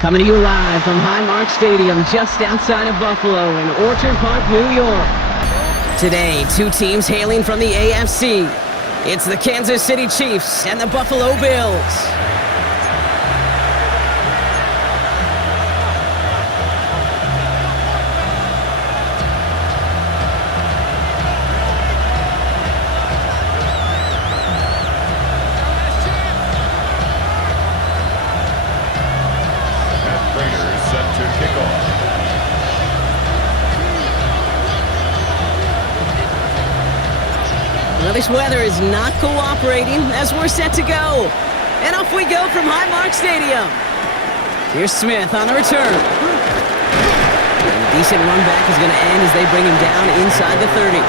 Coming to you live from Highmark Stadium, just outside of Buffalo in Orchard Park, New York. Today, two teams hailing from the AFC. It's the Kansas City Chiefs and the Buffalo Bills. Well, this weather is not cooperating as we're set to go. And off we go from Highmark Stadium. Here's Smith on the return. And a decent run back is going to end as they bring him down inside the 30.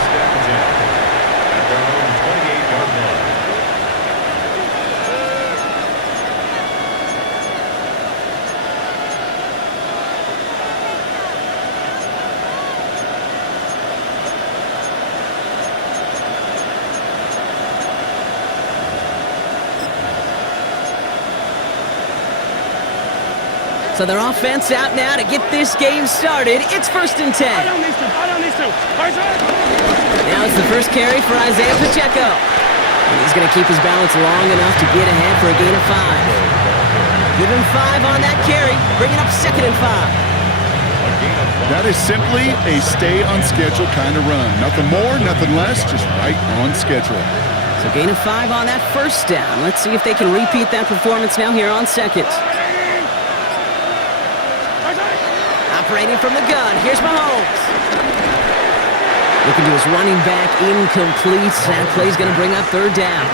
So their offense out now to get this game started. It's 1st and 10. Now it's the first carry for Isaiah Pacheco. And he's going to keep his balance long enough to get ahead for a gain of 5. Give him 5 on that carry, bringing up 2nd and 5. That is simply a stay on schedule kind of run. Nothing more, nothing less, just right on schedule. So gain of 5 on that first down. Let's see if they can repeat that performance now here on 2nd. Operating from the gun, here's Mahomes. Looking to his running back, incomplete. That play's going to bring up 3rd down.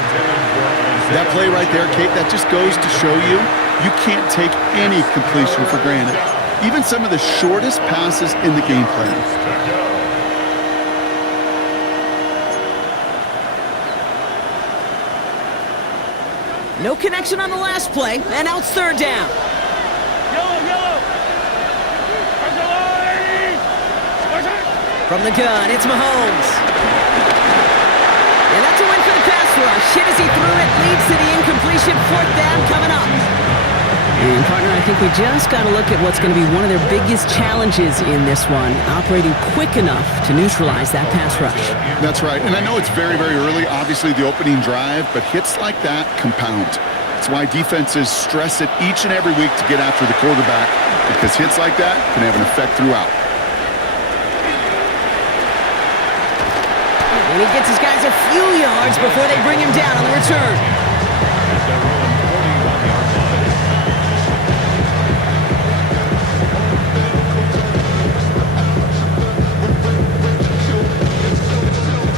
That play right there, Kate, that just goes to show you can't take any completion for granted. Even some of the shortest passes in the game plan. No connection on the last play, and now it's 3rd down. From the gun, it's Mahomes. And that's a win for the pass rush. Hit as he threw it, leads to the incompletion. 4th down coming up. And partner, I think we just got to look at what's going to be one of their biggest challenges in this one, operating quick enough to neutralize that pass rush. That's right, and I know it's very, very early, obviously the opening drive, but hits like that compound. That's why defenses stress it each and every week to get after the quarterback, because hits like that can have an effect throughout. And he gets his guys a few yards before they bring him down on the return.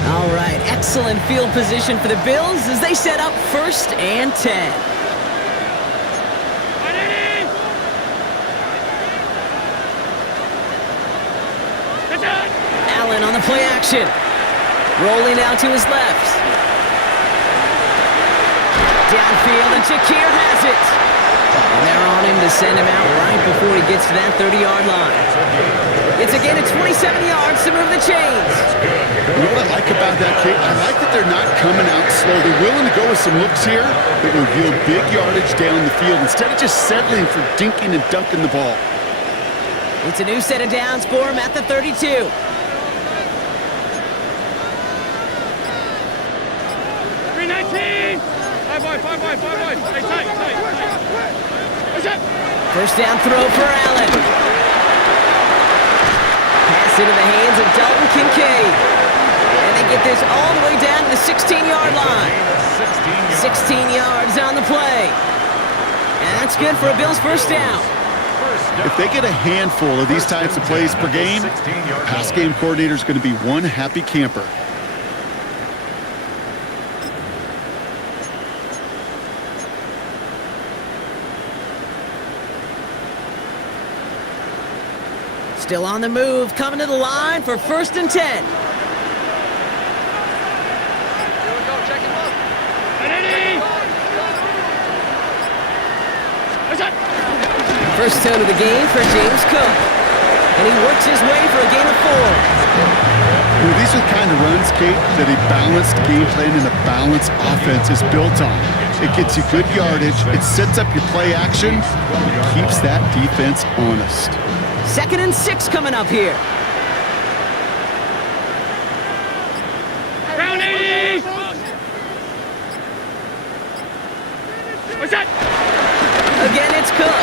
All right, excellent field position for the Bills as they set up 1st and 10. Allen on the play action. Rolling out to his left. Downfield, and Shakir has it. And they're on him to send him out right before he gets to that 30-yard line. It's a gain of 27 yards to move the chains. You know what I like about that, Kate? I like that they're not coming out slow. They're willing to go with some looks here that will yield big yardage down the field instead of just settling for dinking and dunking the ball. It's a new set of downs for him at the 32. 319! 5 wide. Hey, tight. What's up? First down throw for Allen. Pass into the hands of Dalton Kincaid. And they get this all the way down to the 16-yard line. 16 yards on the play. And that's good for a Bills first down. If they get a handful of these types of plays per game, pass game coordinator is going to be one happy camper. Still on the move, coming to the line for 1st and 10. Here we go, check him up. What's up? First tone of the game for James Cook. And he works his way for a gain of 4. You know, these are the kind of runs, Kate, that a balanced game plan and a balanced offense is built on. It gets you good yardage, it sets up your play action, it keeps that defense honest. 2nd and 6 coming up here. Round 80! What's that? Again, it's Cook.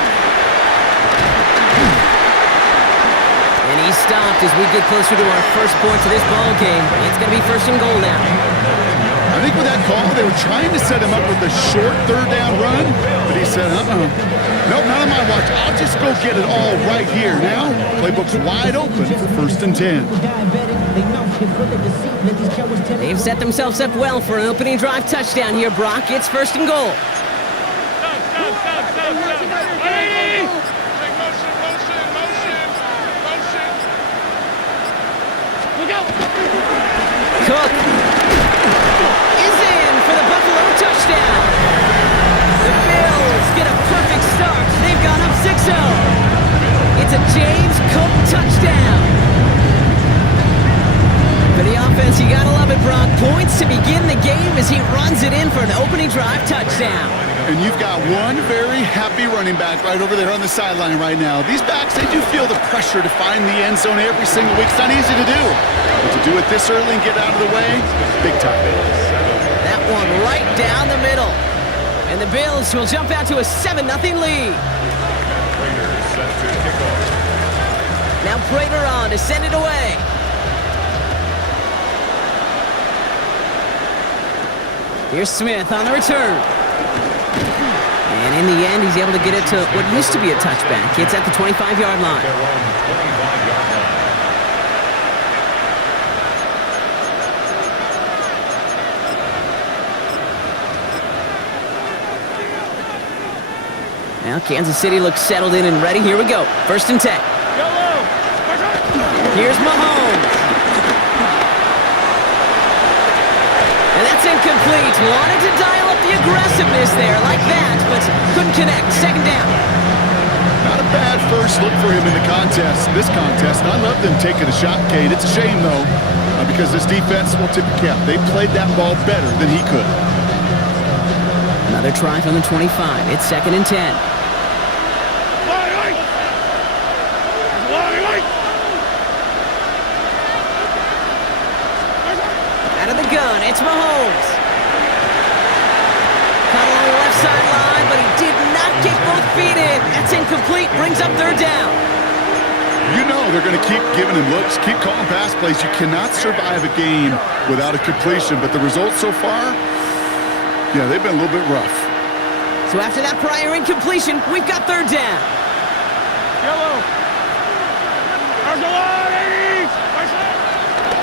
And he's stopped as we get closer to our first points of this ball game. It's going to be 1st and goal now. I think with that call, they were trying to set him up with a short 3rd down run, but he said, nope, not on my watch. I'll just go get it all right here. Now, playbook's wide open for 1st and 10. They've set themselves up well for an opening drive touchdown here, Brock. It's 1st and goal. Stop. 180! Motion. Look out! Cook is in for the Buffalo touchdown. The Bills get a perfect start. They've gone up 6-0. It's a James Cook touchdown. For the offense, you gotta love it, Brock. Points to begin the game as he runs it in for an opening drive touchdown. And you've got one very happy running back right over there on the sideline right now. These backs, they do feel the pressure to find the end zone every single week. It's not easy to do. But to do it this early and get out of the way, big time. That one right down the middle. And the Bills will jump out to a 7-0 lead. Now Prater on to send it away. Here's Smith on the return. And in the end, he's able to get it to what used to be a touchback. It's at the 25-yard line. Now Kansas City looks settled in and ready. Here we go. 1st and 10. Here's Mahomes. And that's incomplete. Wanted to dial up the aggressiveness there like that, but couldn't connect. 2nd down. Not a bad first look for him in the this contest. And I love them taking a shot, Kate. It's a shame, though, because this defense will tip the cap. They played that ball better than he could. Another try from the 25. It's 2nd and 10. Out of the gun, it's Mahomes. Caught along the left sideline, but he did not get both feet in. That's incomplete, brings up 3rd down. You know they're going to keep giving him looks, keep calling pass plays. You cannot survive a game without a completion, but the results so far, yeah, they've been a little bit rough. So after that prior incompletion, we've got 3rd down. Yellow.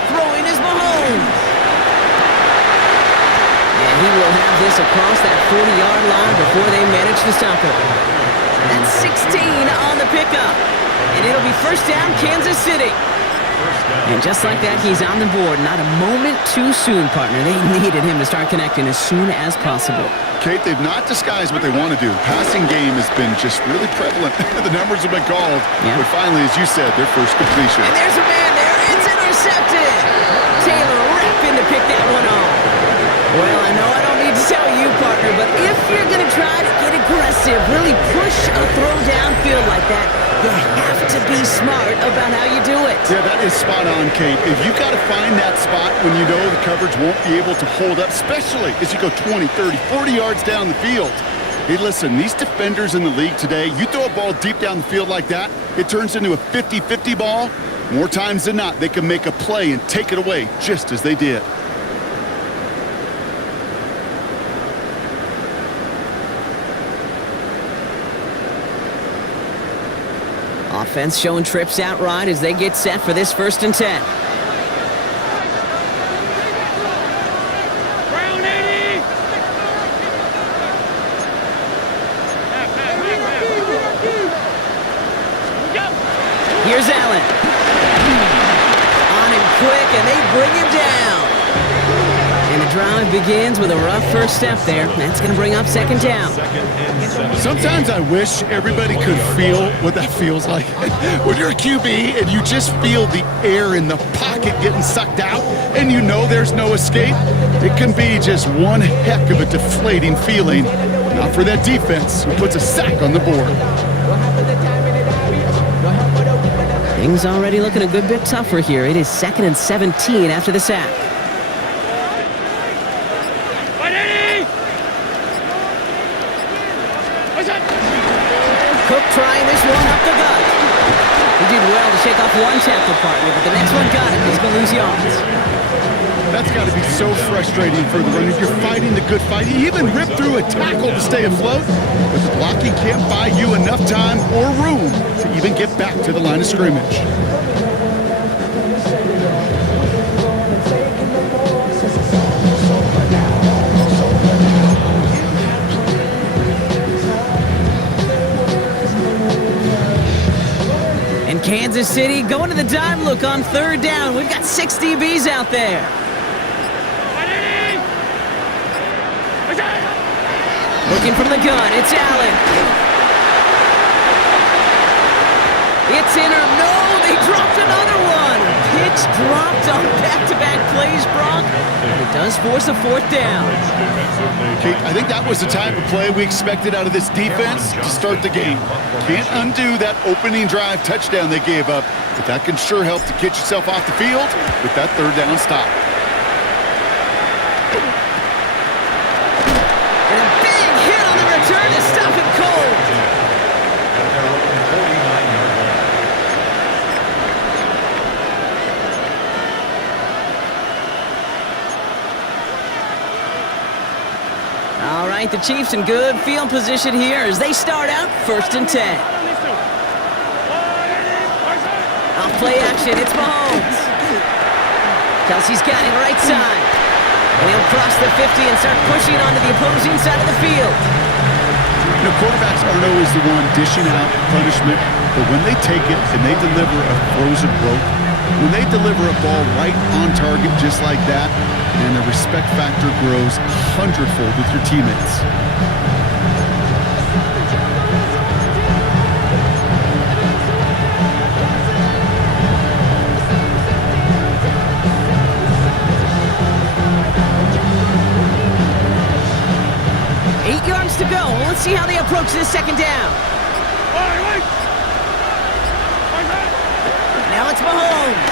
Throwing is Mahomes. And he will have this across that 40-yard line before they manage to stop it. That's 16 on the pickup. And it'll be 1st down, Kansas City. And just like that, he's on the board. Not a moment too soon, partner. They needed him to start connecting as soon as possible. Kate, they've not disguised what they want to do. Passing game has been just really prevalent. The numbers have been called. Yeah. But finally, as you said, their first completion. And there's a man there. It's intercepted. Taylor rapping to pick that one off. Well, I know I don't need to tell you, partner, but if you're going to try to get aggressive, really push a throw downfield like that, you have to be smart about how you do it. Yeah, that is spot on, Kate. If you've got to find that spot when you know the coverage won't be able to hold up, especially as you go 20, 30, 40 yards down the field. Hey, listen, these defenders in the league today, you throw a ball deep down the field like that, it turns into a 50-50 ball. More times than not, they can make a play and take it away just as they did. Offense showing trips out right as they get set for this 1st and 10. Brown 80! Go! Here's Allen. On him quick, and they bring him down. And the drive begins with a rough first step there. That's going to bring up 2nd down. Sometimes I wish everybody could feel what that feels like. When you're a QB and you just feel the air in the pocket getting sucked out and you know there's no escape, it can be just one heck of a deflating feeling. Not for that defense who puts a sack on the board. Things already looking a good bit tougher here. It is 2nd and 17 after the sack. Cook trying this one up the gut. He did well to shake off one tackle partner, but the next one got him. He's going to lose yards. That's got to be so frustrating for the runner. You're fighting the good fight. You even rip through a tackle to stay afloat, but the blocking can't buy you enough time or room to even get back to the line of scrimmage. Kansas City going to the dime look on 3rd down. We've got 6 DBs out there. Looking from the gun, it's Allen. It's in or no, they dropped another one. Pitch dropped on back-to-back plays, Brock. It does force a 4th down. Kate, I think that was the type of play we expected out of this defense to start the game. Can't undo that opening drive touchdown they gave up, but that can sure help to get yourself off the field with that 3rd down stop. And a big hit on the return to stop it cold. All right, the Chiefs in good field position here as they start out 1st and 10. Off play action, it's Mahomes. Kelsey's got him right side. And he'll cross the 50 and start pushing onto the opposing side of the field. You know, quarterbacks aren't always the one dishing out punishment, but when they take it and they deliver a frozen rope, when they deliver a ball right on target just like that, and the respect factor grows 100-fold with your teammates. To go. Let's see how they approach this 2nd down. Now it's Mahomes.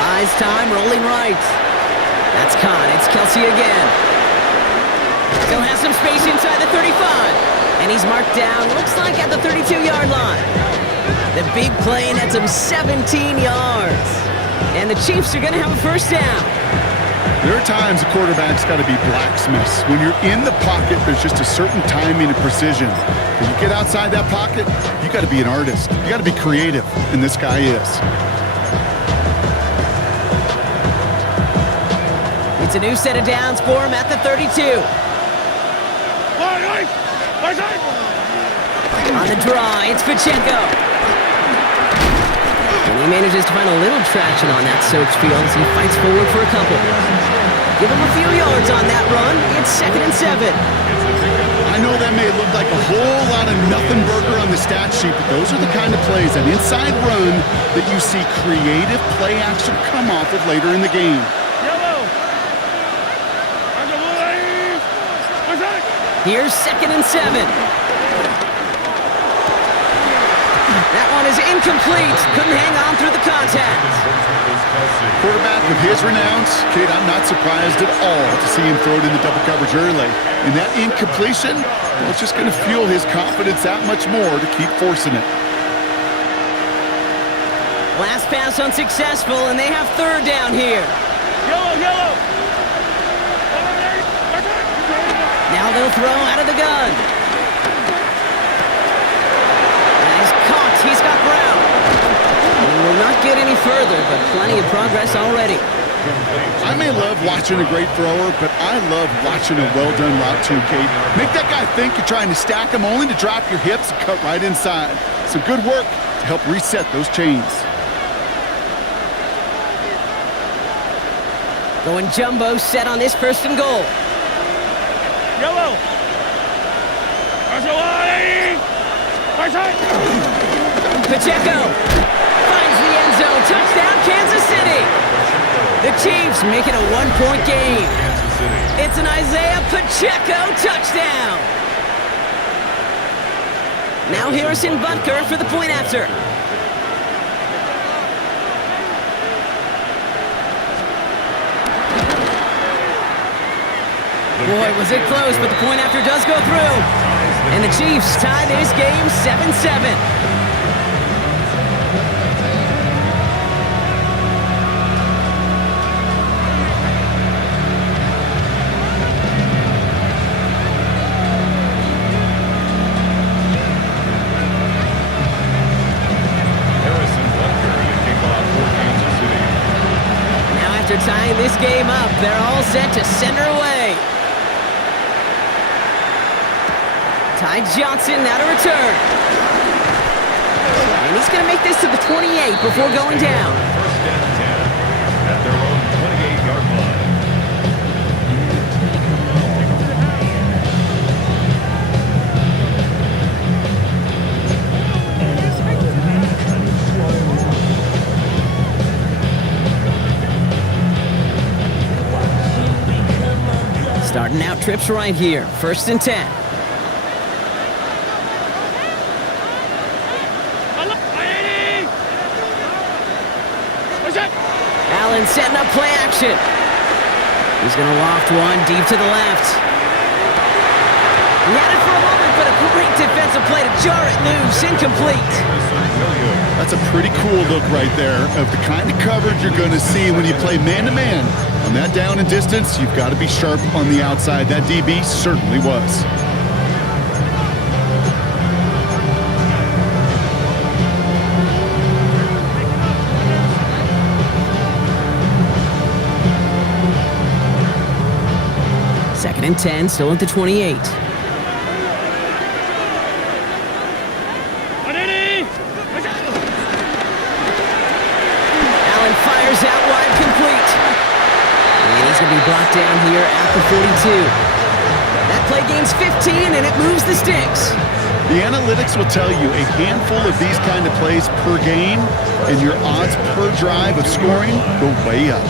Buys time, rolling right. That's caught. It's Kelsey again. Still has some space inside the 35. And he's marked down, looks like at the 32-yard line. The big play nets him 17 yards. And the Chiefs are going to have a 1st down. There are times a quarterback's got to be blacksmiths. When you're in the pocket, there's just a certain timing and precision. When you get outside that pocket, you got to be an artist. You got to be creative, and this guy is. It's a new set of downs for him at the 32. On the draw, it's Pacheco. And He manages to find a little traction on that soaked field as he fights forward for a couple. Give him a few yards on that run. It's 2nd and 7. I know that may look like a whole lot of nothing burger on the stat sheet, but those are the kind of plays, an inside run, that you see creative play action come off of later in the game. Yellow. Here's 2nd and 7. That one is incomplete. Couldn't hang on through the contact. Quarterback with his renowns, Kate, I'm not surprised at all to see him throw it in the double coverage early. And that incompletion, well, it's just going to fuel his confidence that much more to keep forcing it. Last pass unsuccessful, and they have 3rd down here. Yellow. Now they'll throw out of the gun. He's got Brown. He will not get any further, but plenty of progress already. I may love watching a great thrower, but I love watching a well-done route too, Kate. Make that guy think you're trying to stack him only to drop your hips and cut right inside. Some good work to help reset those chains. Going jumbo set on this 1st and goal. Yellow. Pacheco finds the end zone. Touchdown, Kansas City. The Chiefs make it a 1-point game. It's an Isaiah Pacheco touchdown. Now Harrison Butker for the point after. Boy, was it close, but the point after does go through. And the Chiefs tie this game 7-7. After tying this game up, they're all set to send her away. Ty Johnson now to return. And he's going to make this to the 28 before going down. First and 10 at their own 28-yard line. Starting out trips right here. 1st and 10. Allen setting up play action. He's going to loft one deep to the left. He had it for a moment, but a great defensive play to jar it loose. Incomplete. That's a pretty cool look right there of the kind of coverage you're going to see when you play man-to-man. On that down and distance, you've got to be sharp on the outside. That DB certainly was. Second and 10, still at the 28. Allen fires out wide, complete. And he's going to be brought down here at the 42. That play gains 15, and it moves the sticks. The analytics will tell you a handful of these kind of plays per game, and your odds per drive of scoring go way up.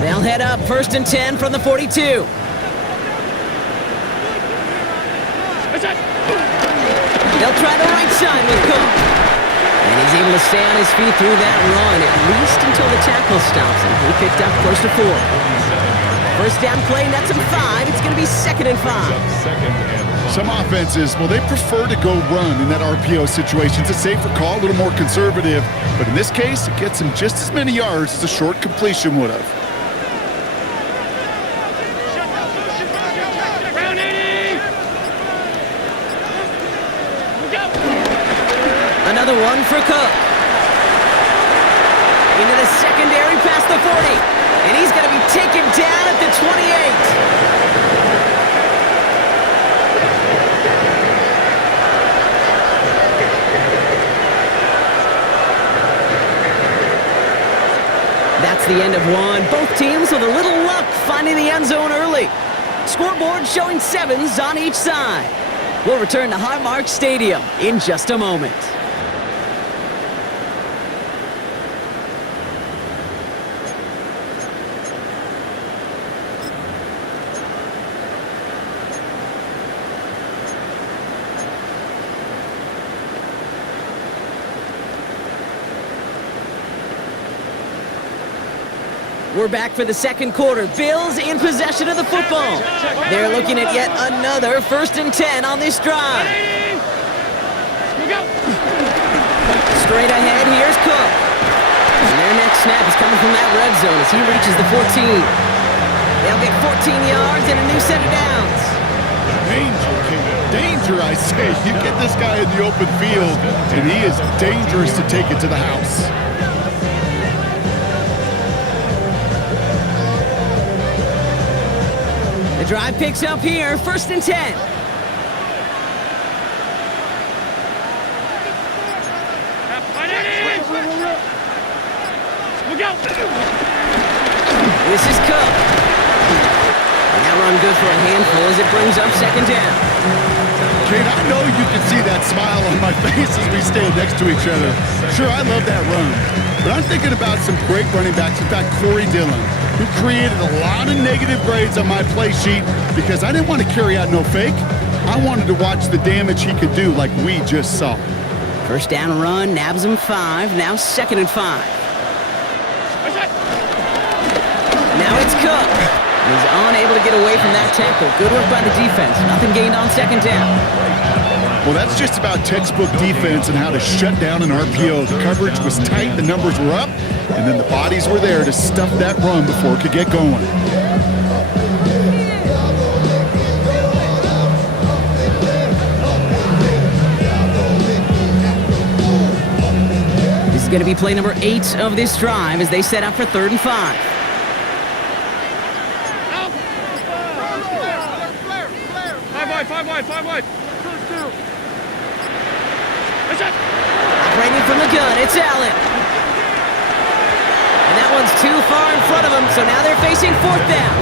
They'll head up 1st and 10 from the 42. They'll try the right side with Cook. And he's able to stay on his feet through that run, at least until the tackle stops him. He picked up close to 4. 1st down play, nets him 5. It's going to be 2nd and 5. Some offenses, well, they prefer to go run in that RPO situation. It's a safer call, a little more conservative. But in this case, it gets him just as many yards as a short completion would have. Another one for Cook. Into the secondary past the 40. And he's going to be the end of one. Both teams with a little luck finding the end zone early. Scoreboard showing 7s on each side. We'll return to Highmark Stadium in just a moment. We're back for the second quarter. Bills in possession of the football. They're looking at yet another 1st and 10 on this drive. Straight ahead, here's Cook. And their next snap is coming from that red zone as he reaches the 14. They'll get 14 yards and a new set of downs. Danger, King. Danger, I say. You get this guy in the open field, and he is dangerous to take it to the house. The drive picks up here, 1st and 10. Look out! This is Cook. And that run good for a handful as it brings up 2nd down. Kate, I know you can see that smile on my face as we stand next to each other. Sure, I love that run. But I'm thinking about some great running backs. In fact, Corey Dillon, who created a lot of negative grades on my play sheet because I didn't want to carry out no fake. I wanted to watch the damage he could do like we just saw. 1st down run, nabs him 5, now 2nd and 5. Now it's Cook. He's unable to get away from that tackle. Good work by the defense. Nothing gained on 2nd down. Well, that's just about textbook defense and how to shut down an RPO. The coverage was tight, the numbers were up, and then the bodies were there to stuff that run before it could get going. This is going to be play number 8 of this drive as they set up for 3rd and 5. Five wide. Operating from the gun, it's Allen. And that one's too far in front of him, so now they're facing 4th down.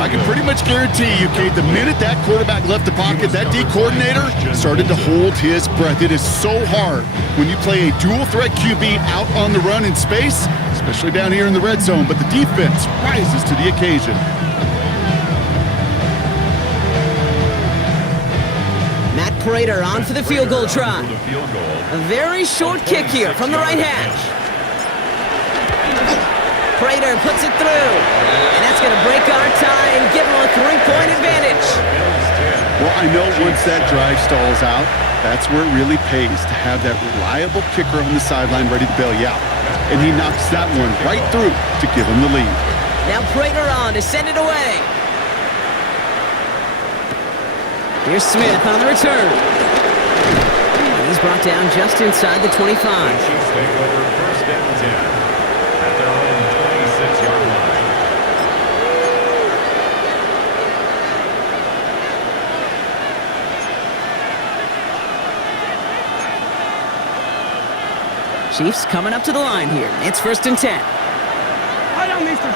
I can pretty much guarantee you, Kate, the minute that quarterback left the pocket, that D coordinator started to hold his breath. It is so hard when you play a dual-threat QB out on the run in space, especially down here in the red zone, but the defense rises to the occasion. Prater on for the field goal try. A very short kick here from the right hash. Prater puts it through. And that's going to break our tie and give him a 3-point advantage. Well, I know once that drive stalls out, that's where it really pays to have that reliable kicker on the sideline ready to bail you out. And he knocks that one right through to give him the lead. Now Prater on to send it away. Here's Smith on the return. He's brought down just inside the 25. Chiefs take over 1st and 10 at their own 26-yard line. Chiefs coming up to the line here. It's 1st and 10. High down these two.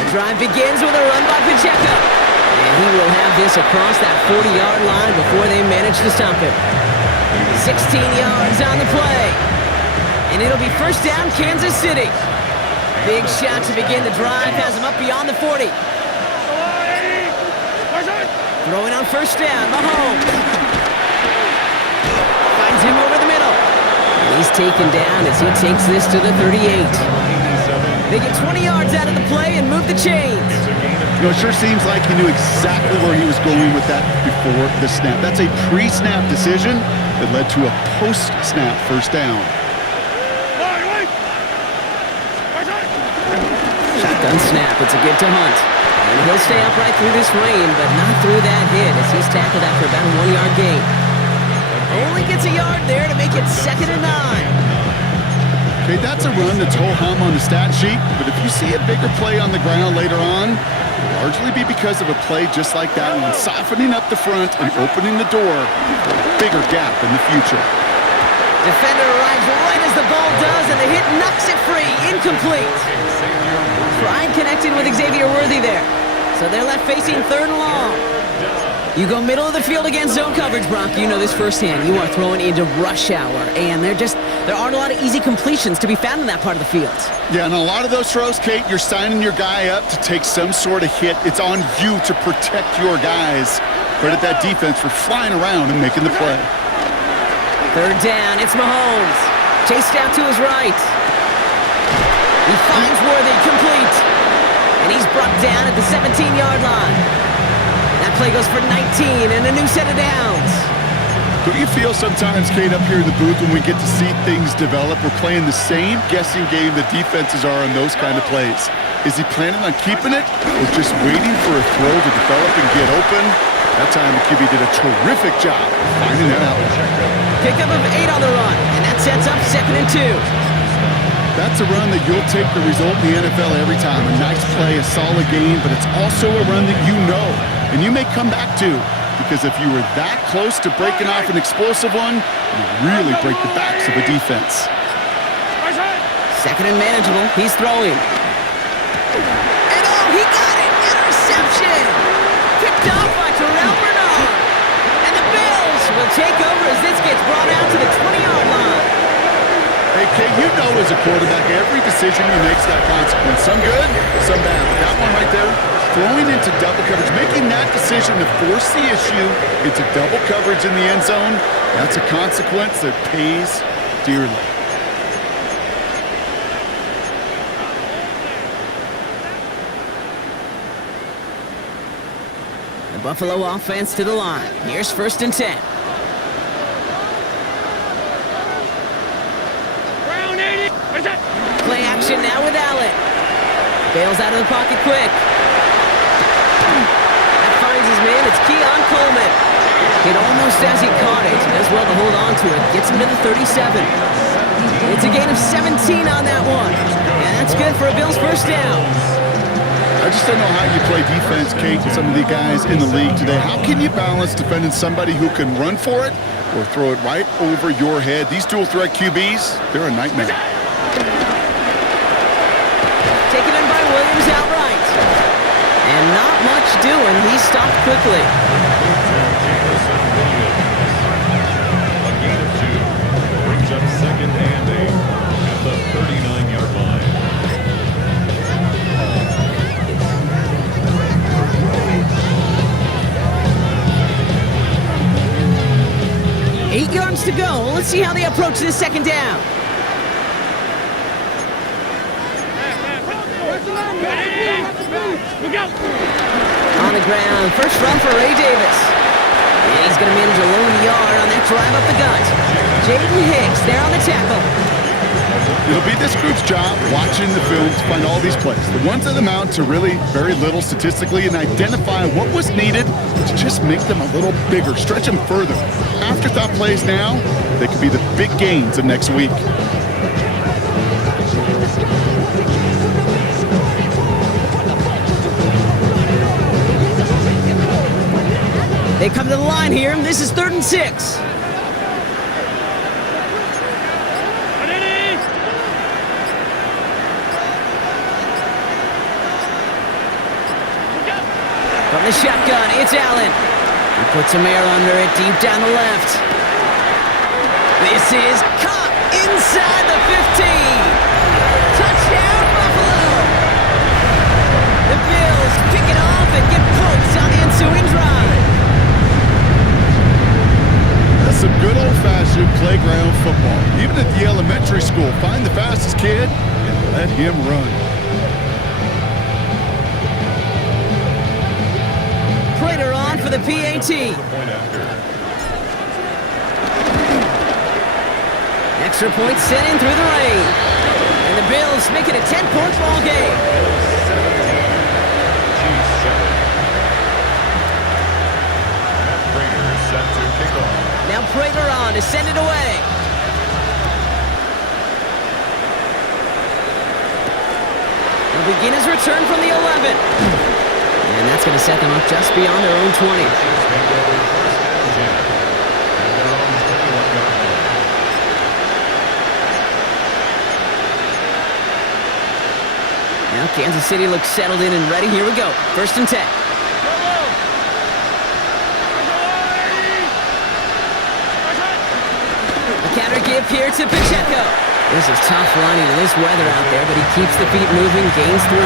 The drive begins with a run by Pacheco. And he will have this across that 40-yard line before they manage to stop him. 16 yards on the play. And it'll be 1st down, Kansas City. Big shot to begin the drive has him up beyond the 40. Throwing on 1st down, Mahomes. Finds him over the middle. And he's taken down as he takes this to the 38. They get 20 yards out of the play and move the chains. You know, it sure seems like he knew exactly where he was going with that before the snap. That's a pre-snap decision that led to a post-snap 1st down. Shotgun snap. It's a give to Hunt. And he'll stay upright through this rain, but not through that hit as he's tackled after about a 1-yard gain. Only gets a yard there to make it 2nd and 9. Okay, that's a run that's ho-hum on the stat sheet, but if you see a bigger play on the ground later on, it'll largely be because of a play just like that one, softening up the front and opening the door for a bigger gap in the future. Defender arrives right as the ball does, and the hit knocks it free. Incomplete. Pride connected with Xavier Worthy there. So they're left facing third and long. You go middle of the field against zone coverage, Brock. You know this firsthand. You are throwing into rush hour, and there aren't a lot of easy completions to be found in that part of the field. Yeah, and a lot of those throws, Kate, you're signing your guy up to take some sort of hit. It's on you to protect your guys. Credit that defense for flying around and making the play. Third down, it's Mahomes. Chased out to his right. He finds Worthy, complete. And he's brought down at the 17-yard line. That play goes for 19 and a new set of downs. Don't you feel sometimes, Kate, up here in the booth when we get to see things develop, we're playing the same guessing game the defenses are on those kind of plays? Is he planning on keeping it or just waiting for a throw to develop and get open? That time the QB did a terrific job finding that out. Pickup of 8 on the run, and that sets up 2nd and 2. That's a run that you'll take the result in the NFL every time. A nice play, a solid game, but it's also a run that you know and you may come back to, because if you were that close to breaking off an explosive one, you really break the backs of a defense. 2nd and manageable. He's throwing. And he got it! Interception! Picked off by Terrell Bernard. And the Bills will take over as this gets brought out to the 20-yard line. Hey, Kate, you know as a quarterback, every decision you make is got consequence. Some good, some bad. But that one right there, throwing into double coverage, making that decision to force the issue into double coverage in the end zone, that's a consequence that pays dearly. The Buffalo offense to the line. Here's 1st and 10. Play action now with Allen. Bails out of the pocket quick. That finds his man. It's Keon Coleman. Hit almost as he caught it. Does well to hold on to it. Gets him to the 37. It's a gain of 17 on that one. And that's good for a Bills first down. I just don't know how you play defense, Kate, with some of the guys in the league today. How can you balance defending somebody who can run for it or throw it right over your head? These dual threat QBs, they're a nightmare. Taken in by Williams outright. And not much doing. He stopped quickly. A gain of 2 brings up 2nd and 8 at the 39-yard line. 8 yards to go. Let's see how they approach this 2nd down. On the ground, first run for Ray Davis. And he's going to manage a lone yard on that drive up the gut. Jaden Hicks there on the tackle. It'll be this group's job watching the film to find all these plays. The ones that amount to really very little statistically and identify what was needed to just make them a little bigger, stretch them further. Afterthought plays now, they could be the big gains of next week. They come to the line here. This is 3rd and 6. From the shotgun, it's Allen. He puts some air under it, deep down the left. This is caught inside the 15. Touchdown, Buffalo. The Bills pick it off and get points on the ensuing drive. That's some good old-fashioned playground football. Even at the elementary school, find the fastest kid and let him run. Prater on for the PAT. Extra point sent in through the rain. And the Bills make it a 10-point ball game. Now Prater on to send it away. He'll begin his return from the 11. And that's going to set them up just beyond their own 20. Now Kansas City looks settled in and ready. Here we go. 1st and 10. The counter give here to Pacheco. This is tough running in this weather out there, but he keeps the feet moving, gains 3.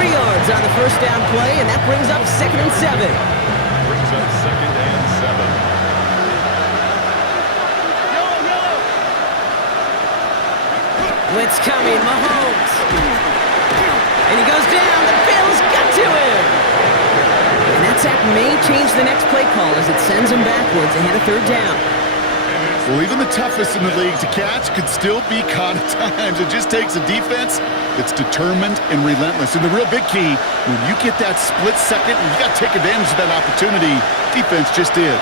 3 yards on the 1st down play, and that brings up 2nd and 7. Brings up 2nd and 7. Blitz coming, Mahomes. And he goes down. The Bills got to him. And that sack may change the next play call as it sends him backwards ahead of 3rd down. Well, even the toughest in the league to catch could still be caught at times. It just takes a defense that's determined and relentless. And the real big key, when you get that split second, you got to take advantage of that opportunity. Defense just did.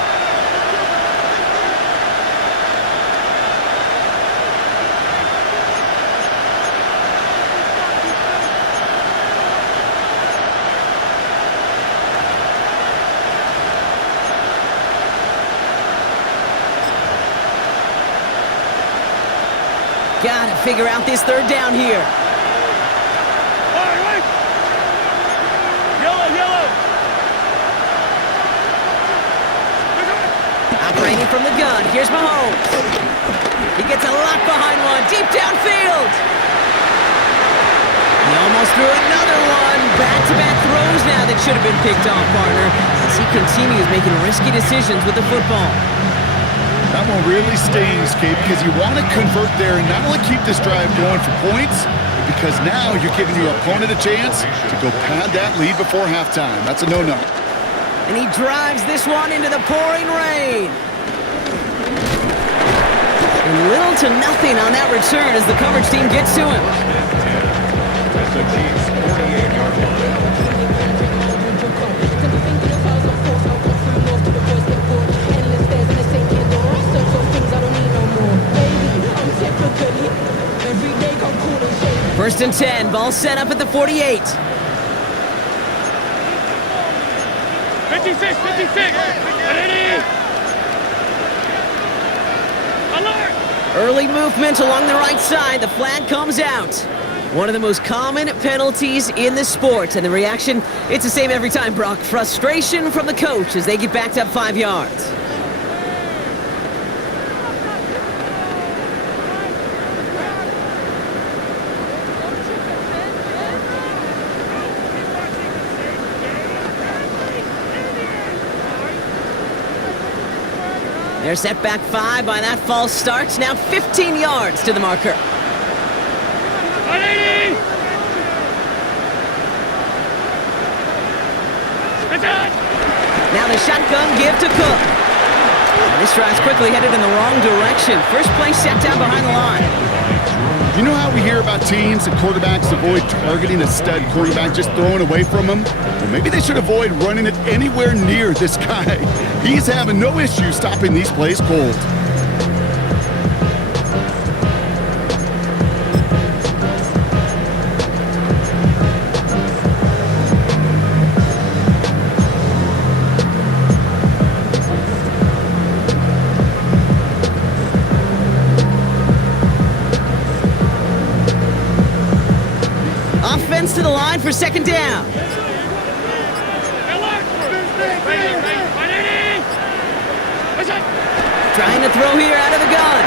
Got to figure out this 3rd down here. Wait. Yellow. Operating from the gun. Here's Mahomes. He gets a lot behind one. Deep downfield. He almost threw another one. Back-to-back throws now that should have been picked off, partner, as he continues making risky decisions with the football. That one really stings, Kate, because you want to convert there and not only keep this drive going for points, but because now you're giving your opponent a chance to go pad that lead before halftime. That's a no-no. And he drives this one into the pouring rain. And little to nothing on that return as the coverage team gets to him. At the Chiefs' 48-yard line. First and 10, ball set up at the 48. 56. Alert! Early movement along the right side. The flag comes out. One of the most common penalties in the sport. And the reaction, it's the same every time, Brock. Frustration from the coach as they get backed up 5 yards. They're set back 5 by that false start. Now 15 yards to the marker. 180! Now the shotgun give to Cook. This drive's quickly headed in the wrong direction. First play set down behind the line. You know how we hear about teams and quarterbacks avoid targeting a stud quarterback, just throwing away from him? Well, maybe they should avoid running it anywhere near this guy. He's having no issue stopping these plays cold. Offense to the line for 2nd down. Trying to throw here out of the gun.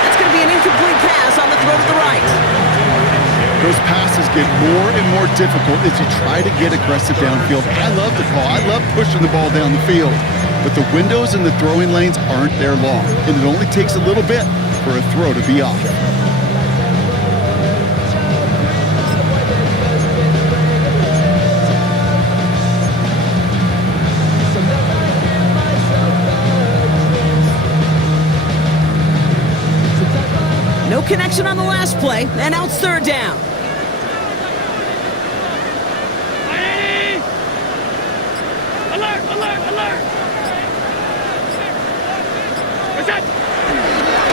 That's going to be an incomplete pass on the throw to the right. Those passes get more and more difficult as you try to get aggressive downfield. I love the call. I love pushing the ball down the field. But the windows in the throwing lanes aren't there long, and it only takes a little bit for a throw to be off. No connection on the last play, and now it's 3rd down. Alert!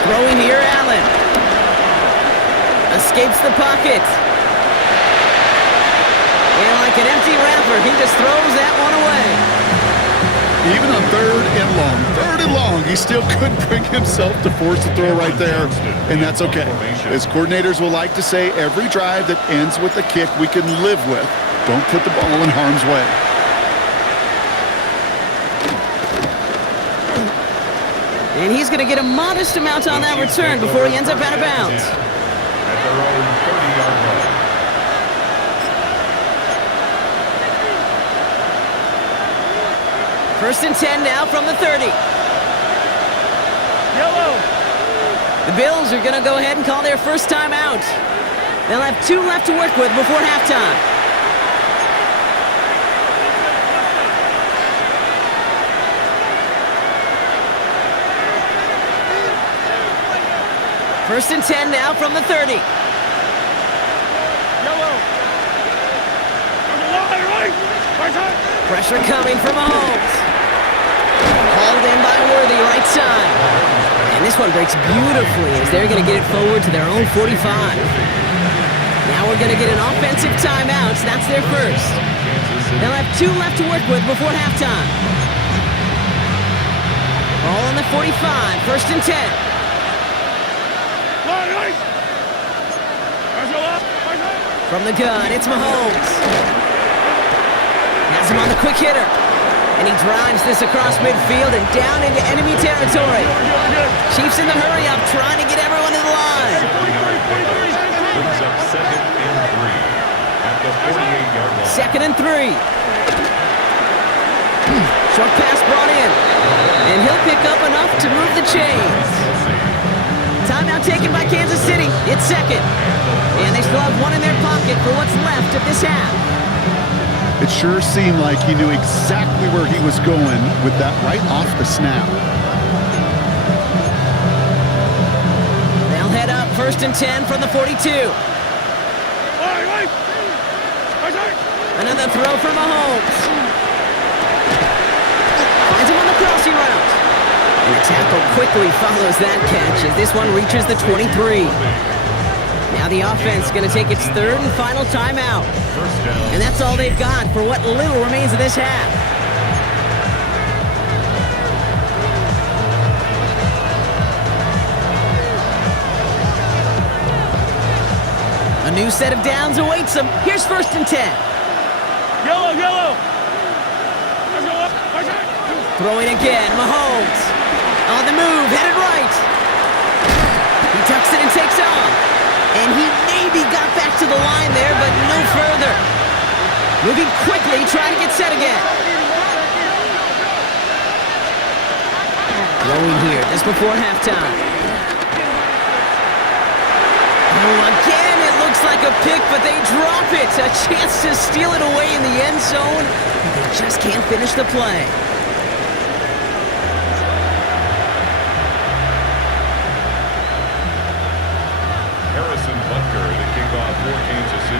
Throwing here, Allen. Escapes the pocket. And like an empty wrapper, he just throws that one away. Even on third and long, he still couldn't bring himself to force the throw right there, and that's okay. As coordinators will like to say, every drive that ends with a kick we can live with. Don't put the ball in harm's way. And he's going to get a modest amount on that return before he ends up out of bounds. At their own 30-yard line. First and 10 now from the 30. Yellow. The Bills are going to go ahead and call their first time out. They'll have 2 left to work with before halftime. First and 10 now from the 30. Yellow. Right side. Pressure coming from Mahomes. Hauled in by Worthy, right side. And this one breaks beautifully as they're going to get it forward to their own 45. Now we're going to get an offensive timeout. That's their first. They'll have 2 left to work with before halftime. Ball on the 45, first and 10. From the gun, it's Mahomes. Has him on the quick hitter. And he drives this across midfield and down into enemy territory. Chiefs in the hurry up, trying to get everyone to the line. Brings up 2nd and 3 at the 48-yard line. 2nd and 3. Short pass brought in. And he'll pick up enough to move the chains. Timeout taken by Kansas City. It's 2nd. And they still have 1 in their pocket for what's left of this half. It sure seemed like he knew exactly where he was going with that right off the snap. They'll head up first and 10 from the 42. Another throw for Mahomes. Finds him on the crossing route. And the tackle quickly follows that catch as this one reaches the 23. Now the offense is going to take its 3rd and final timeout. And that's all they've got for what little remains of this half. A new set of downs awaits them. Here's first and 10. Yellow. Throwing again, Mahomes. On the move, headed right. He tucks it and takes off. And he maybe got back to the line there, but no further. Moving quickly, trying to get set again. Throwing here just before halftime. Oh, again, it looks like a pick, but they drop it. A chance to steal it away in the end zone. They just can't finish the play.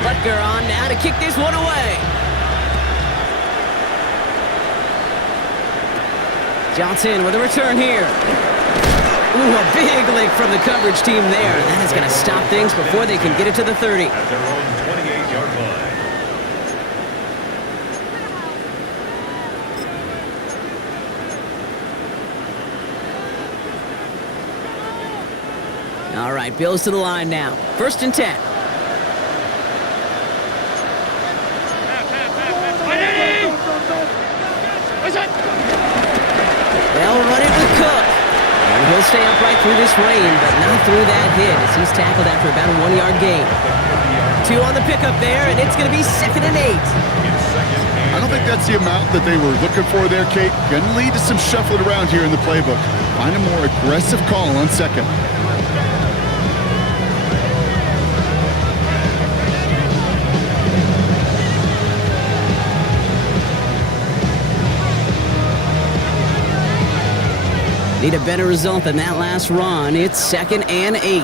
Butker on now to kick this one away. Johnson with a return here. Ooh, a big lick from the coverage team there. That is going to stop things before they can get it to the 30. At their own 28-yard line. All right, Bills to the line now. First and 10. They'll run it with Cook. And he'll stay upright through this rain, but not through that hit as he's tackled after about a 1-yard gain. 2 on the pickup there, and it's going to be 2nd and 8. I don't think that's the amount that they were looking for there, Kate. Going to lead to some shuffling around here in the playbook. Find a more aggressive call on 2nd. Need a better result than that last run. It's 2nd and 8.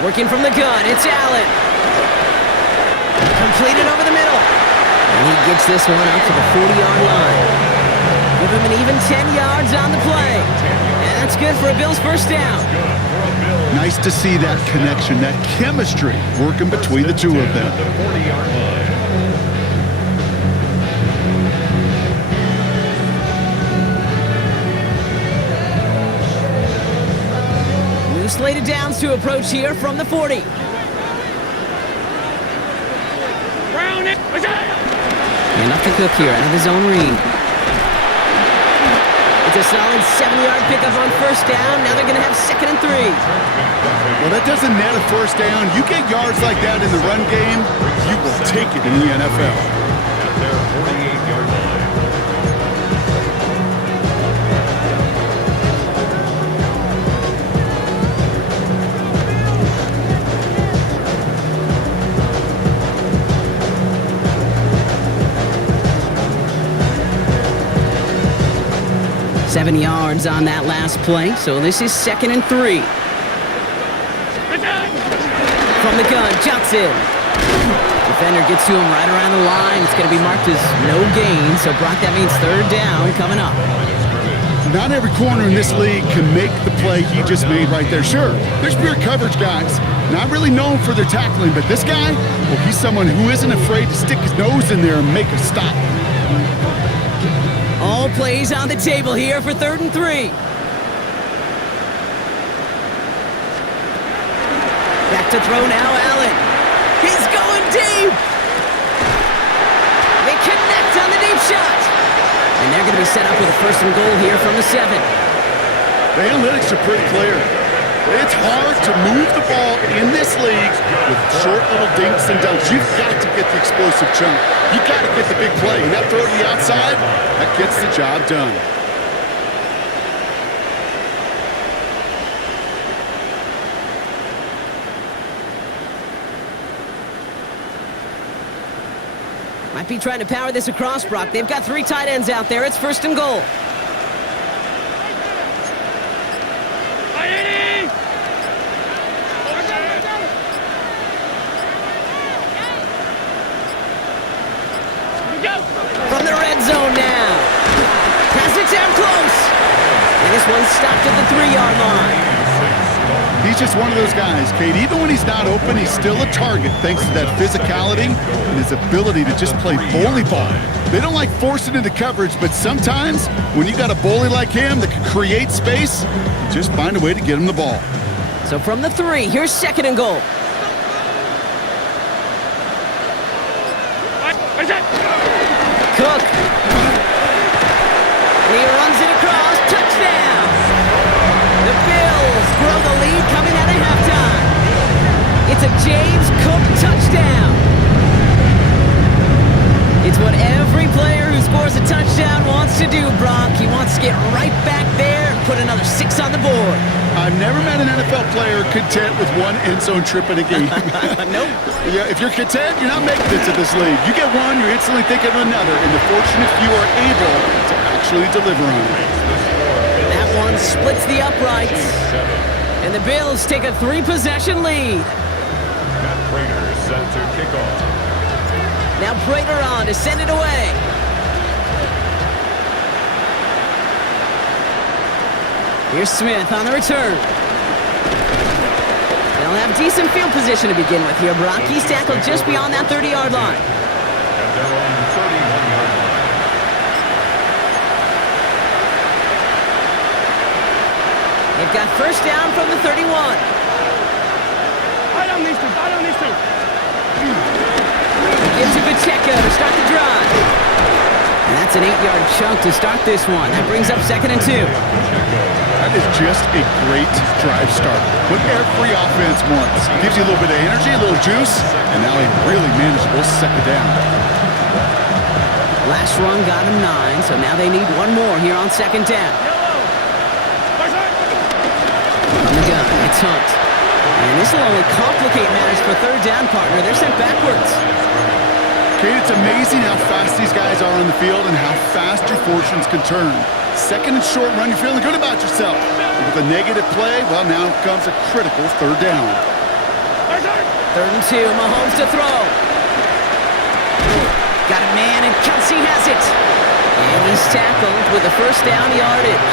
Working from the gun, it's Allen. Completed over the middle. And he gets this one up to the 40-yard line. Give him an even 10 yards on the play. And that's good for a Bills first down. Good for a Bills Nice to see that connection, that chemistry working between the two of them. At the 40-yard line. New slated downs to approach here from the 40. Brown it. Enough to cook here out of his own read. It's a solid 7-yard pickup on first down. Now they're going to have 2nd and 3. Well, that doesn't net a first down. You get yards like that in the run game, you will take it in the NFL. At their 48-yard line. Seven yards on that last play, so this is 2nd and 3. From the gun, Johnson. Defender gets to him right around the line. It's going to be marked as no gain, so Brock, that means 3rd down coming up. Not every corner in this league can make the play he just made right there. Sure, there's pure coverage guys, not really known for their tackling, but this guy, well, he's someone who isn't afraid to stick his nose in there and make a stop. All plays on the table here for 3rd and 3. Back to throw now, Allen. He's going deep. They connect on the deep shot. And they're going to be set up with a 1st and goal here from the 7. The analytics are pretty clear. It's hard to move the ball in this league with short little dinks and dunks. You've got to get the explosive chunk. You've got to get the big play. And that throw to the outside, that gets the job done. Might be trying to power this across, Brock. They've got 3 tight ends out there. It's 1st and goal. From the red zone now. Pass it down close. And this one's stopped at the 3-yard line. He's just one of those guys, Kate. Even when he's not open, he's still a target thanks to that physicality and his ability to just play bully ball. They don't like forcing into coverage, but sometimes when you got a bully like him that can create space, you just find a way to get him the ball. So from the 3, here's 2nd and goal. Cook. And he runs it across. Touchdown. The Bills grow the lead coming out of halftime. It's a James Cook touchdown. It's what every player who scores a touchdown wants to do, Brock. He wants to get right back there and put another 6 on the board. I've never met an NFL player content with one end zone trip in a game. Nope. Yeah, if you're content, you're not making it to this league. You get one, you're instantly thinking of another, and the fortunate few are able to actually deliver on it. That one splits the uprights. And the Bills take a 3-possession lead. Matt Prater set to kick off. Now Prater on to send it away. Here's Smith on the return. They'll have decent field position to begin with here, Brock. He's tackled just beyond that 30-yard line. At their own 31-yard line. They've got 1st down from the 31. I don't need to. Gives to Pacheco to start the drive. And that's an 8-yard chunk to start this one. That brings up 2nd and 2. That is just a great drive start. What every offense wants. Gives you a little bit of energy, a little juice, and now a really manageable 2nd down. Last run got him 9, so now they need one more here on 2nd down. From the gun, it's Hunt. And this will only complicate matters for 3rd down, partner. They're sent backwards. Kate, it's amazing how fast these guys are on the field and how fast your fortunes can turn. 2nd and short run, you're feeling good about yourself. But with a negative play, well, now comes a critical 3rd down. 3rd and 2, Mahomes to throw. Got a man, and Kelsey has it. And he's tackled with the 1st down yardage.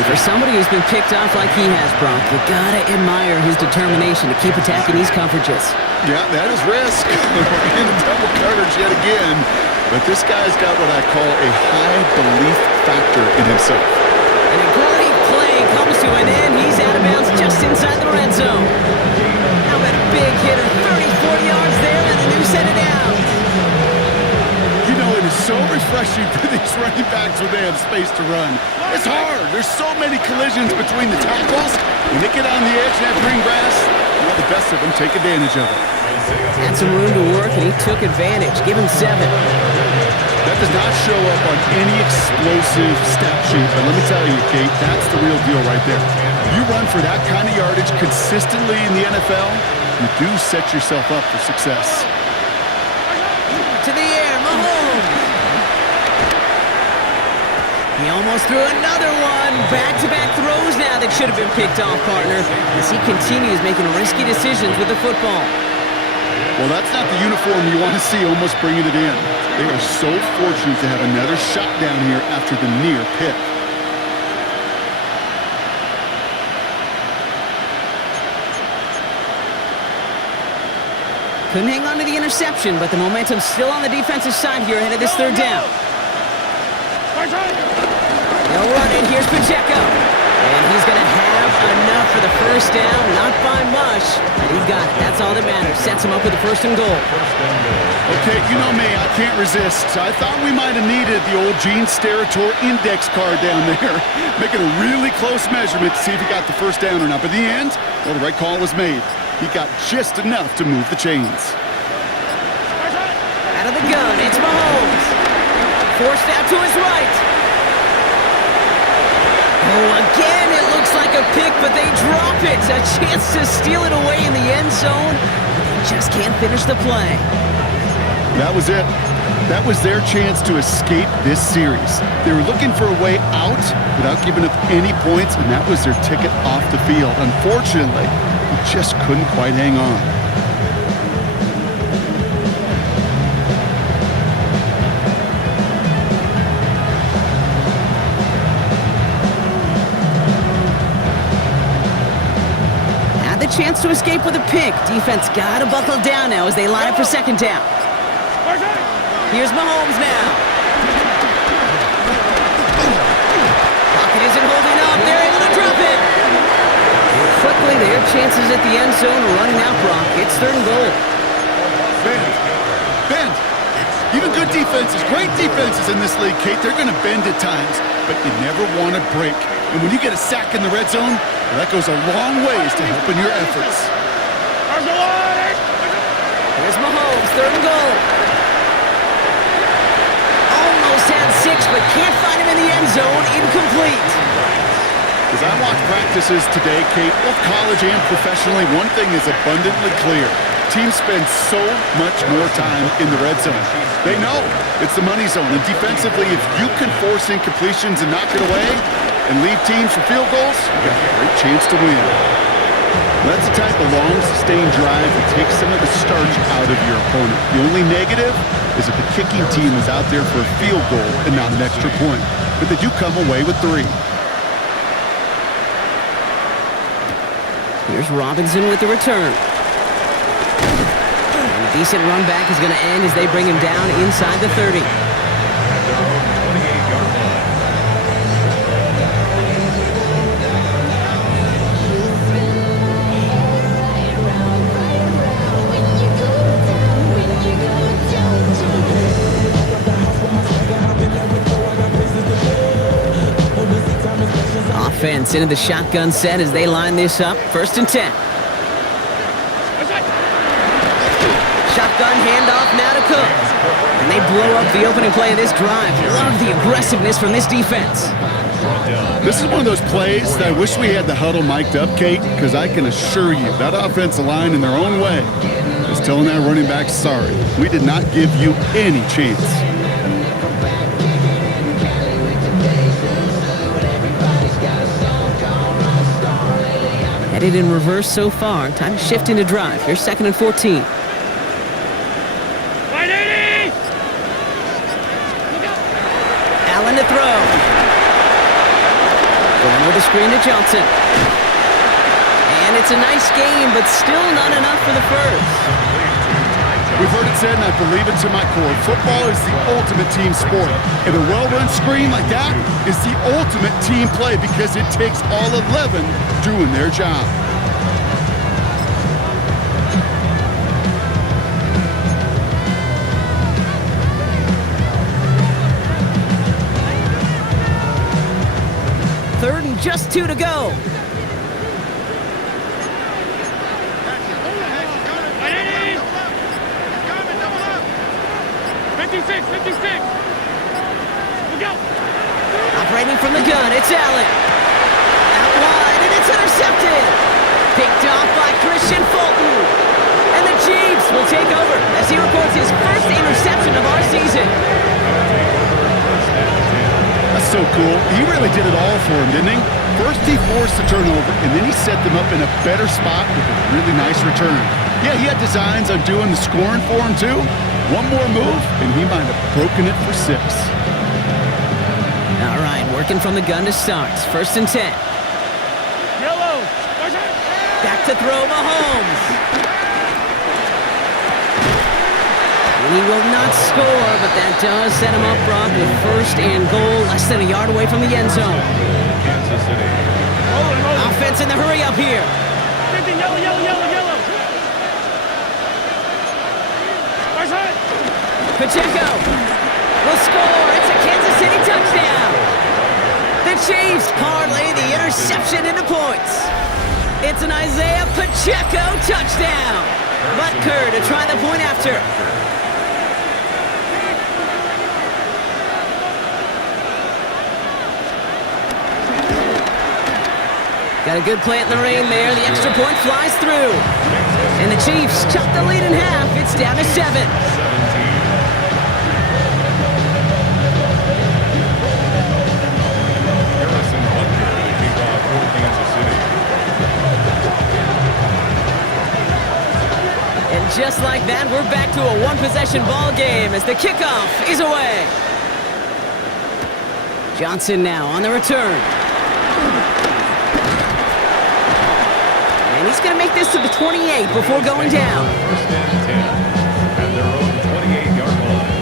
And for somebody who's been picked off like he has, Brock, you gotta admire his determination to keep attacking these coverages. Yeah, that is risk. In a double coverage yet again. But this guy's got what I call a high belief factor in himself. And a great play comes to an end. He's out of bounds just inside the red zone. How about a big hitter? 30, 40 yards there, and the new set it down. You know, it is so refreshing for these running backs when they have space to run. It's hard. There's so many collisions between the tackles. When they get on the edge and have green grass, the best of them take advantage of it. Had some room to work, and he took advantage. Give him 7. That does not show up on any explosive stat sheet, but let me tell you, Kate, that's the real deal right there. You run for that kind of yardage consistently in the NFL, you do set yourself up for success. To the air, Mahomes. He almost threw another one. Back-to-back throws now that should have been picked off, partner, as he continues making risky decisions with the football. Well, that's not the uniform you want to see almost bringing it in. They are so fortunate to have another shot down here after the near pick. Couldn't hang on to the interception, but the momentum's still on the defensive side here ahead of this third down. They'll run it. Here's Pacheco. And he's going to have enough for the first down. Not by much. He got it. That's all that matters. Sets him up with the 1st and goal. Okay, you know me. I can't resist. I thought we might have needed the old Gene Steratore index card down there. Making a really close measurement to see if he got the first down or not. But in the end, well, the right call was made. He got just enough to move the chains. Out of the gun, it's Mahomes. Forced out to his right. Oh, again, it looks like a pick, but they drop it. A chance to steal it away in the end zone. They just can't finish the play. That was it. That was their chance to escape this series. They were looking for a way out without giving up any points, and that was their ticket off the field. Unfortunately, they just couldn't quite hang on. Chance to escape with a pick. Defense got to buckle down now as they line up for 2nd down. Here's Mahomes now. Pocket isn't holding up. They're able to drop it. Quickly, their chances at the end zone are running out, Brock. It's 3rd and goal. Bend. Even good defenses, great defenses in this league, Kate, they're going to bend at times, but you never want to break. And when you get a sack in the red zone, well, that goes a long ways to helping your efforts. Here's Mahomes, 3rd and goal. Almost had 6, but can't find him in the end zone. Incomplete. As I watch practices today, Kate, both college and professionally, one thing is abundantly clear. Teams spend so much more time in the red zone. They know it's the money zone. And defensively, if you can force incompletions and knock it away and leave teams for field goals, you got a great chance to win. That's the type of long, sustained drive that takes some of the starch out of your opponent. The only negative is if the kicking team is out there for a field goal and not an extra point. But they do come away with 3. Here's Robinson with the return. And a decent run back is going to end as they bring him down inside the 30. At their own 28-yard line. Offense into the shotgun set as they line this up. 1st and 10. Shotgun handoff now to Cook. And they blow up the opening play of this drive. Love the aggressiveness from this defense. This is one of those plays that I wish we had the huddle mic'd up, Kate, because I can assure you that offensive line in their own way is telling that running back, sorry, we did not give you any chance. Headed in reverse so far. Time to shift into drive. Here's 2nd and 14. Allen to throw. Going with a screen to Johnson. And it's a nice game, but still not enough for the first. We've heard it said, and I believe it to my core, football is the ultimate team sport. And a well-run screen like that is the ultimate team play because it takes all 11 doing their job. Third and just 2 to go. 56, 56. Look out. Operating from the gun, it's Allen. Out wide, and it's intercepted. Picked off by Christian Fulton. And the Chiefs will take over as he records his first interception of our season. That's so cool. He really did it all for him, didn't he? First he forced the turnover, and then he set them up in a better spot with a really nice return. Yeah, he had designs on doing the scoring for him, too. One more move, and he might have broken it for 6. All right, working from the gun to start. First and 10. Yellow. Back to throw Mahomes. And he will not score, but that does set him up, Brock, with first and goal, less than a yard away from the end zone. Kansas City. Offense in the hurry up here. Yellow, yellow, yellow, yellow. Pacheco will score. It's a Kansas City touchdown. The Chiefs parlay the interception into points. It's an Isaiah Pacheco touchdown. Butker to try the point after. Got a good plant in the rain there. The extra point flies through. And the Chiefs cut the lead in half. It's down to 7. And just like that, we're back to a one-possession ball game as the kickoff is away. Johnson now on the return. And he's going to make this to the 28 before going down. First and 10 at their own 28-yard line.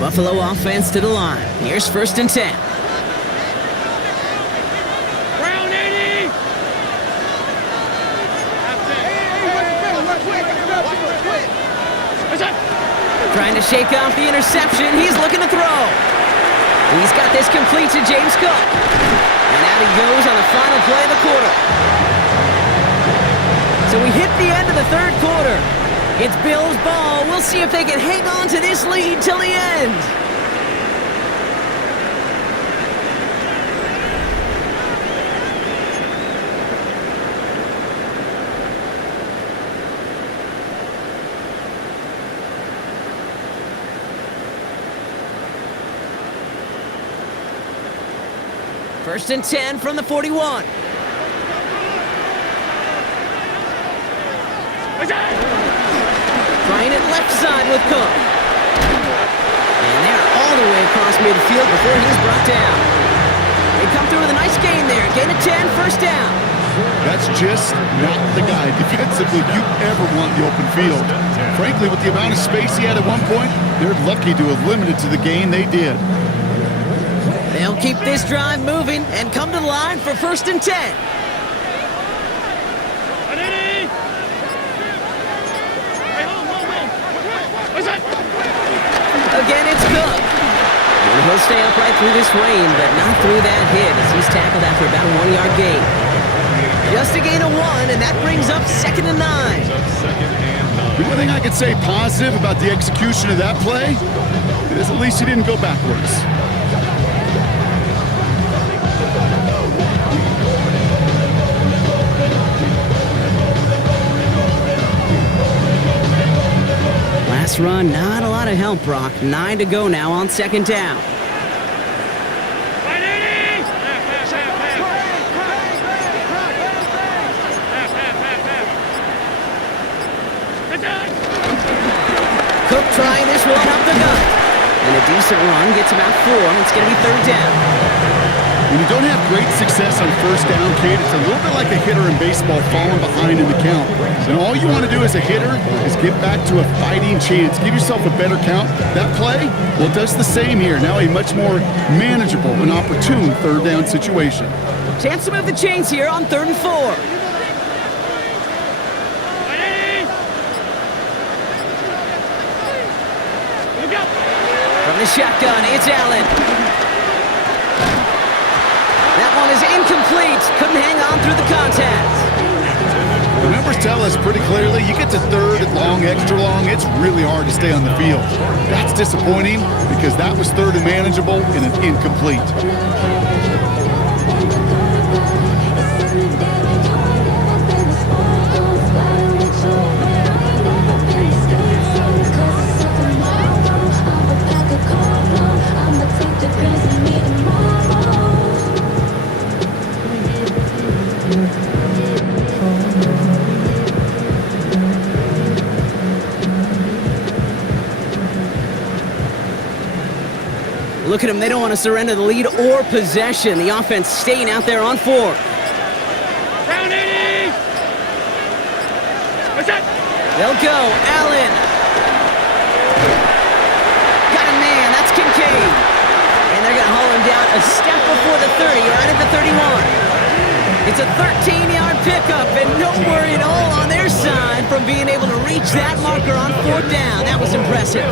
Buffalo offense to the line. Here's first and 10. Brown 80. Trying to shake off the interception. He's looking to throw. He's got this complete to James Cook. And out he goes on the final play of the quarter. So we hit the end of the third quarter. It's Bills ball. We'll see if they can hang on to this lead till the end. First and 10 from the 41. Trying it left side with Cook. And they're all the way across midfield before he's brought down. They come through with a nice gain there. Gain of 10, first down. That's just not the guy defensively you ever want in the open field. Frankly, with the amount of space he had at one point, they're lucky to have limited to the gain they did. They'll keep this drive moving and come to the line for first and 10. Again, it's Cook. And he'll stay upright through this rain, but not through that hit as he's tackled after about a 1-yard gain. Just a gain of 1, and that brings up second and 9. The only thing I could say positive about the execution of that play is at least he didn't go backwards. Last run, not a lot of help, Brock. 9 to go now on second down. And a decent run gets about 4. It's going to be third down. When you don't have great success on first down, Kate, it's a little bit like a hitter in baseball falling behind in the count. And all you want to do as a hitter is get back to a fighting chance. Give yourself a better count. That play, well, it does the same here. Now a much more manageable and opportune third down situation. Chance to move the chains here on 3rd and 4. From the shotgun, it's Allen. That one is incomplete. Couldn't hang on through the contact. The numbers tell us pretty clearly, you get to third and long, extra long, it's really hard to stay on the field. That's disappointing because that was third and manageable and an incomplete. Look at them. They don't want to surrender the lead or possession. The offense staying out there on 4. Down 80! What's that? They'll go. Allen. Got a man. That's Kincaid. And they're going to haul him down a step before the 30, right at the 31. It's a 13-yard pickup, and no worry at all on their side from being able to reach that marker on 4th down. That was impressive.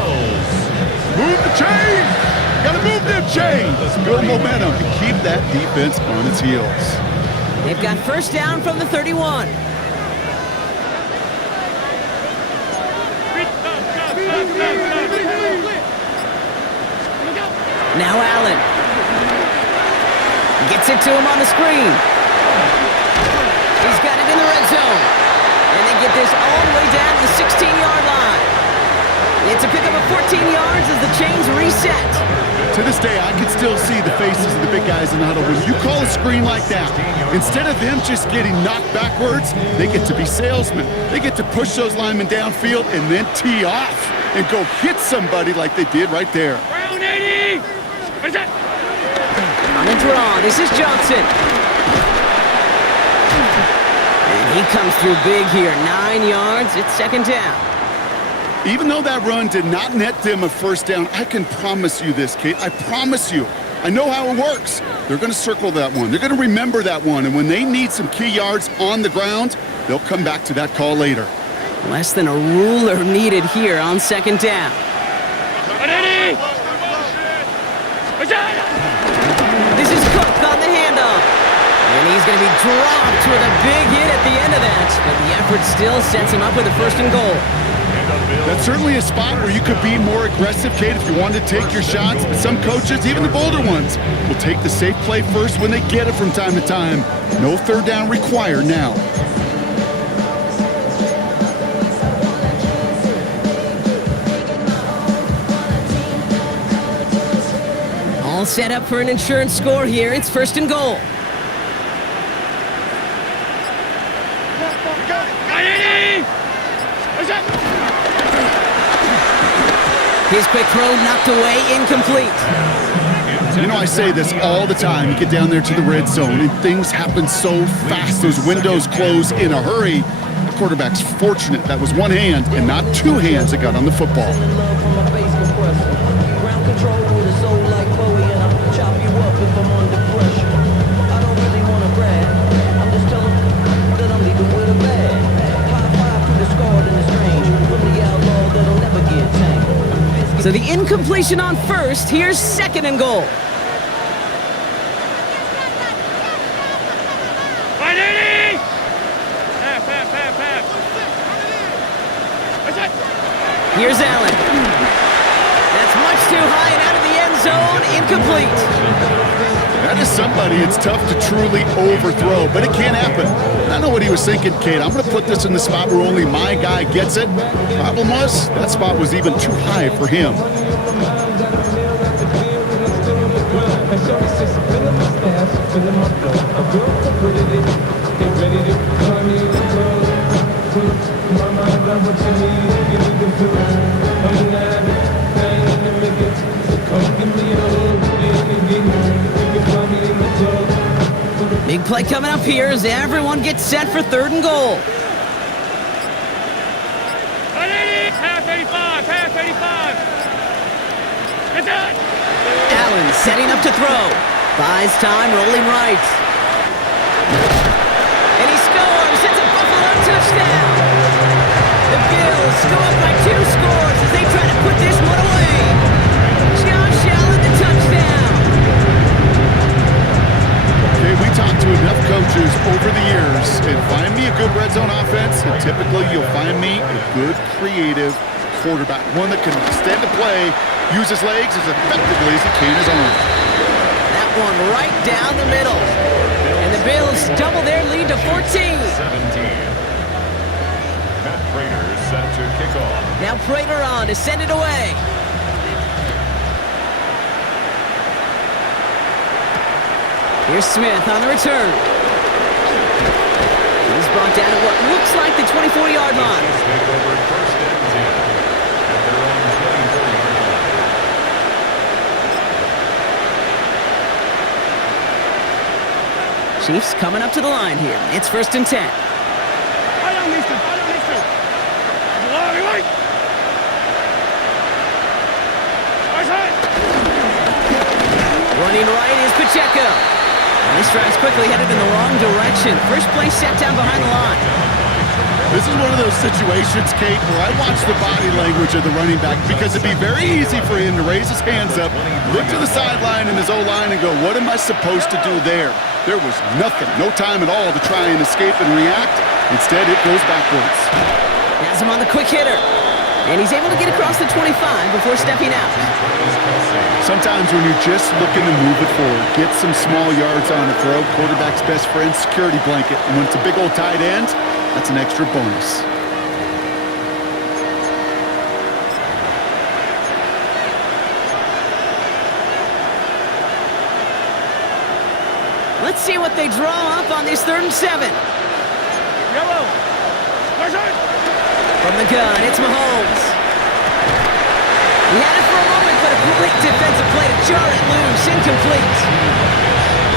Move the chain! Gotta move them chains! Build momentum and keep that defense on its heels. They've got first down from the 31. Now Allen. Gets it to him on the screen. He's got it in the red zone. And they get this all the way down to the 16-yard line. It's a pickup of 14 yards as the chains reset. To this day, I can still see the faces of the big guys in the huddle. When you call a screen like that, instead of them just getting knocked backwards, they get to be salesmen. They get to push those linemen downfield and then tee off and go hit somebody like they did right there. Round 80! What is that? On a draw, this is Johnson. And he comes through big here, 9 yards, it's second down. Even though that run did not net them a first down, I can promise you this, Kate. I promise you. I know how it works. They're going to circle that one. They're going to remember that one. And when they need some key yards on the ground, they'll come back to that call later. Less than a ruler needed here on second down. This is Cook on the handoff. And he's going to be dropped with a big hit at the end of that. But the effort still sets him up with a first and goal. That's certainly a spot where you could be more aggressive, Kate, if you wanted to take your shots. But some coaches, even the bolder ones, will take the safe play first when they get it from time to time. No third down required now. All set up for an insurance score here. It's first and goal. His quick throw knocked away, incomplete. You know, I say this all the time. You get down there to the red zone, and things happen so fast. Those windows close in a hurry. The quarterback's fortunate that was one hand and not two hands that got on the football. So the incompletion on first. Here's second and goal. Here's Allen. That's much too high and out of the end zone. Incomplete. That is somebody it's tough to truly overthrow, but it can happen. I know what he was thinking, Kate. I'm going to put this in the spot where only my guy gets it. Problem was, that spot was even too high for him. play coming up here as everyone gets set for 3rd and goal. Pass 85, pass 85. Get that. Allen setting up to throw. Buys time, rolling right. And he scores. It's a Buffalo touchdown. The Bills go up by 2 scores as they try to put this one away. Josh Allen, the touchdown. Okay, we talked to enough coaches over the years, and find me a good red zone offense, and typically you'll find me a good creative quarterback, one that can extend the play, use his legs as effectively as he can his arm. That one right down the middle. And the Bills double their lead to 14. 17. Matt Prater set to kick off. Now Prater on to send it away. Here's Smith on the return. He's brought down at what looks like the 24-yard line. Take over 1st and 10 at their own 24-yard line. Chiefs coming up to the line here. It's 1st and 10. Running right is Pacheco. And this drive's quickly headed in the wrong direction. First play set down behind the line. This is one of those situations, Kate, where I watch the body language of the running back because it'd be very easy for him to raise his hands up, look to the sideline in his O-line and go, what am I supposed to do there? There was nothing, no time at all to try and escape and react. Instead, it goes backwards. Has him on the quick hitter. And he's able to get across the 25 before stepping out. Sometimes when you're just looking to move it forward, get some small yards on the throw, quarterback's best friend, security blanket. And when it's a big old tight end, that's an extra bonus. Let's see what they draw up on this 3rd and 7. Yellow. From the gun, it's Mahomes. He had it for a moment, but a quick defensive play to jar it loose, incomplete.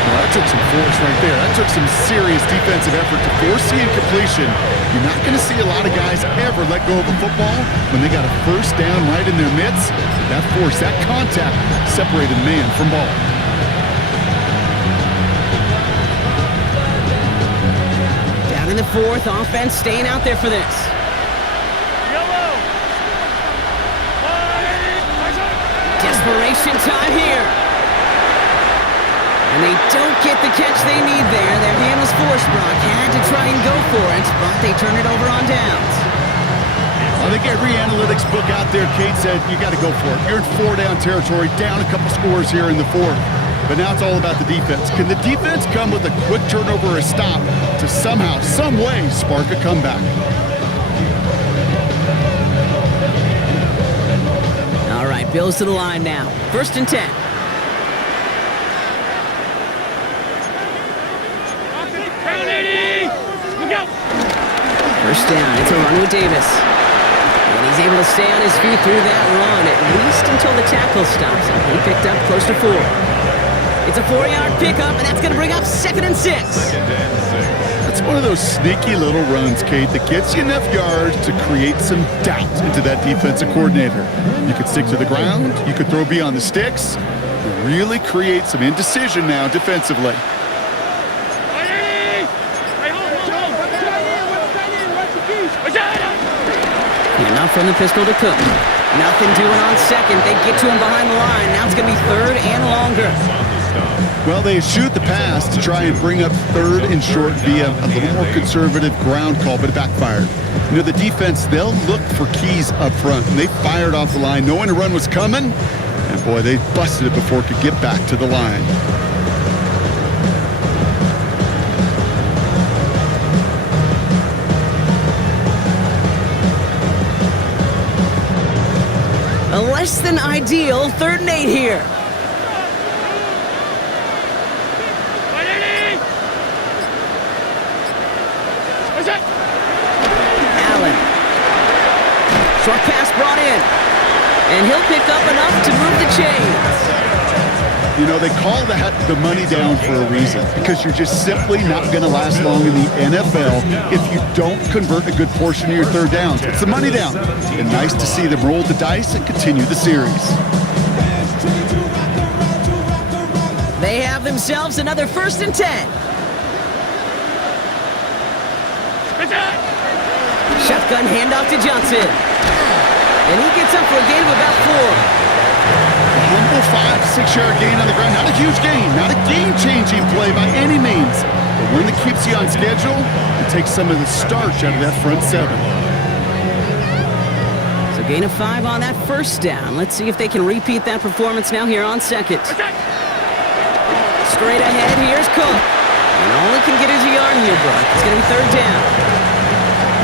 Well, that took some force right there. That took some serious defensive effort to force the incompletion. You're not going to see a lot of guys ever let go of a football when they got a 1st down right in their midst. That force, that contact separated man from ball. Down in the 4th, offense staying out there for this. Desperation time here. And they don't get the catch they need there. Their hand was forced. Brock had to try and go for it, but they turn it over on downs. I think every analytics book out there, Kate said, you got to go for it. You're in 4-down territory, down a couple scores here in the 4th. But now it's all about the defense. Can the defense come with a quick turnover or a stop to somehow, some way, spark a comeback? All right, Bills to the line now. 1st and 10. First down, it's a run with Davis. And he's able to stay on his feet through that run, at least until the tackle stops him. He picked up close to 4. It's a 4-yard pickup, and that's going to bring up 2nd and 6. 2nd and 6. That's one of those sneaky little runs, Kate, that gets you enough yards to create some doubt into that defensive coordinator. You could stick to the ground. You could throw beyond the sticks. Really create some indecision now defensively. Enough from the pistol to Cook. Nothing doing on 2nd. They get to him behind the line. Now it's going to be 3rd and longer. Well, they shoot the pass to try and bring up 3rd and short via a little more conservative ground call, but it backfired. You know, the defense, they'll look for keys up front, and they fired off the line knowing a run was coming, and boy, they busted it before it could get back to the line. A less than ideal 3rd and 8 here. Allen. Short pass brought in. And he'll pick up enough to move the chains. You know, they call that the money down for a reason, because you're just simply not going to last long in the NFL if you don't convert a good portion of your third downs. It's the money down. And nice to see them roll the dice and continue the series. They have themselves another 1st and 10. Shotgun handoff to Johnson. And he gets up for a gain of about 4. Humble 5-6-yard gain on the ground. Not a huge gain, not a game-changing play by any means. But one that keeps you on schedule and takes some of the starch out of that front 7. So gain of 5 on that 1st down. Let's see if they can repeat that performance now here on 2nd. Straight ahead, here's Cook. And all he can get is a yard here, Brock. It's going to be 3rd down.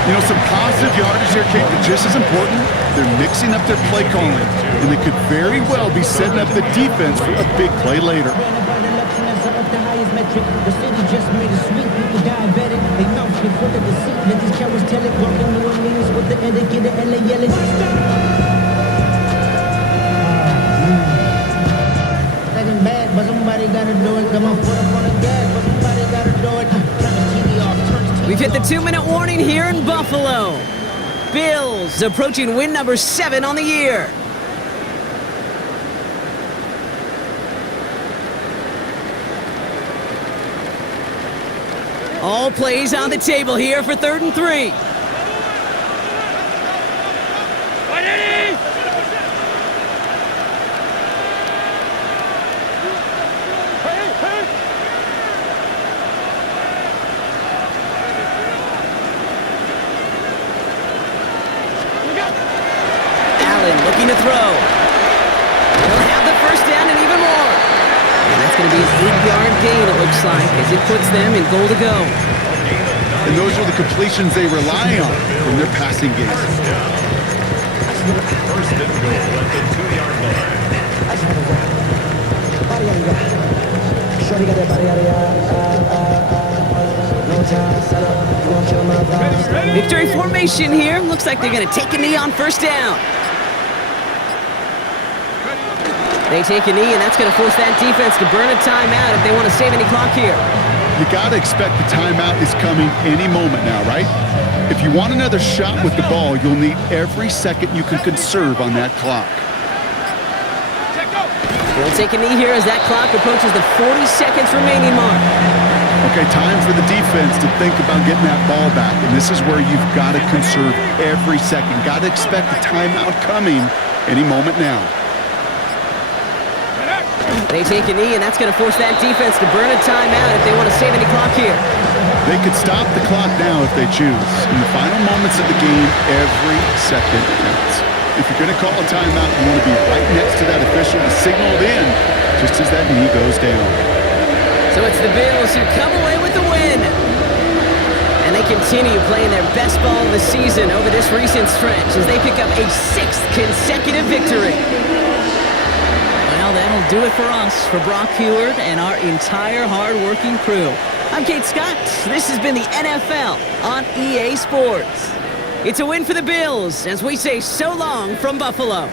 You know, some positive yardage there, Kate, but just as important, they're mixing up their play calling, and they could very well be setting up the defense for a big play later. Bad, but somebody gotta do it. Come on, put up on the gas, but somebody gotta do it. Turn the TV off, turn the TV We've hit the off. 2-minute warning here in Buffalo. Bills approaching win number 7 on the year. All plays on the table here for 3rd and 3. Looking to throw. He'll have the 1st down and even more. And that's going to be an 8-yard gain, it looks like, as it puts them in goal to go. And those are the completions they rely on from their passing game. 1st and goal at the 2-yard line. Victory formation here. Looks like they're going to take a knee on 1st down. They take a knee, and that's going to force that defense to burn a timeout if they want to save any clock here. You got to expect the timeout is coming any moment now, right? If you want another shot with the ball, you'll need every second you can conserve on that clock. They'll take a knee here as that clock approaches the 40 seconds remaining mark. Okay, time for the defense to think about getting that ball back, and this is where you've got to conserve every second. Got to expect the timeout coming any moment now. They take a knee, and that's going to force that defense to burn a timeout if they want to save any clock here. They could stop the clock now if they choose. In the final moments of the game, every second counts. If you're going to call a timeout, you want to be right next to that official to signal it in just as that knee goes down. So it's the Bills who come away with the win. And they continue playing their best ball of the season over this recent stretch as they pick up a 6th consecutive victory. Well, that'll do it for us, for Brock Heward and our entire hard-working crew. I'm Kate Scott. This has been the NFL on EA Sports. It's a win for the Bills as we say so long from Buffalo.